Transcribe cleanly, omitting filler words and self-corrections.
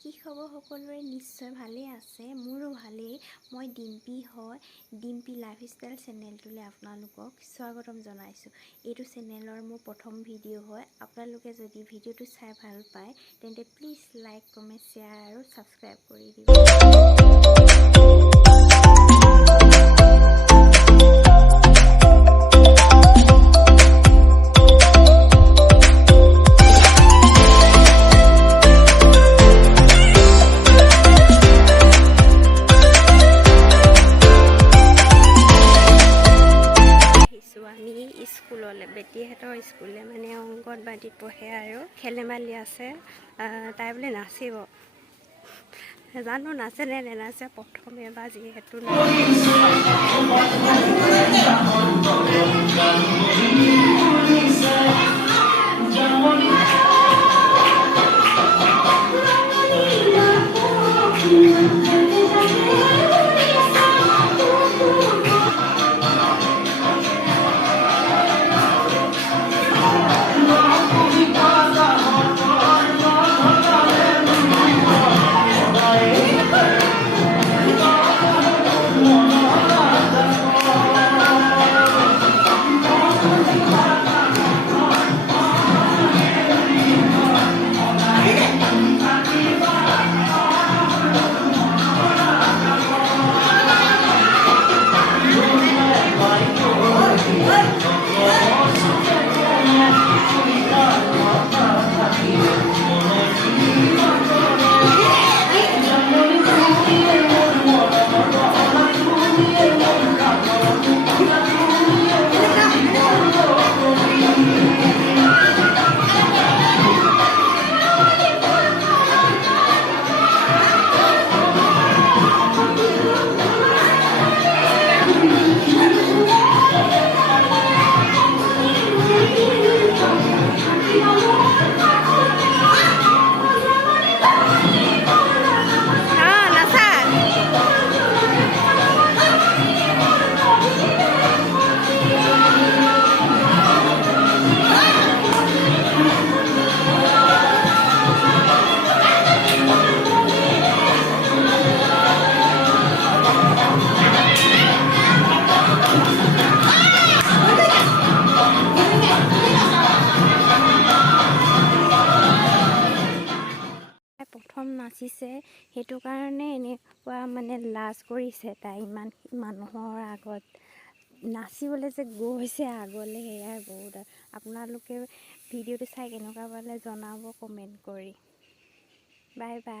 কি খবৰ সকলোৰে নিশ্চয় ভালেই আছে মোৰো ভালেই মই ডিম্পি হয় ডিম্পি লাইফষ্টাইল চেনেলটোলৈ আপোনালোকক স্বাগতম জনাইছোঁ এইটো চেনেলৰ মোৰ প্ৰথম ভিডিঅ' হয় আপোনালোকে যদি ভিডিঅ'টো চাই ভাল পায় তেন্তে প্লিজ লাইক কমেণ্ট শ্বেয়াৰ আৰু ছাবস্ক্ৰাইব কৰি দিব আমি স্কুললৈ বেটীহঁতৰ স্কুললৈ মানে অংগনবাড়ীত পঢ়ে আৰু খেল-ধেমালি আছে তাই বোলে নাচিব জানো নাচে নে নেনাচে প্ৰথম এবাৰ যিহেতু প্ৰথম নাচিছে সেইটো কাৰণে এনেকুৱা মানে লাজ কৰিছে তাই ইমান মানুহৰ আগত নাচিবলৈ যে গৈছে আগলৈ সেয়াই বহুত আপোনালোকে ভিডিঅ'টো চাই কেনেকুৱা পালে জনাব কমেণ্ট কৰি বাই বাই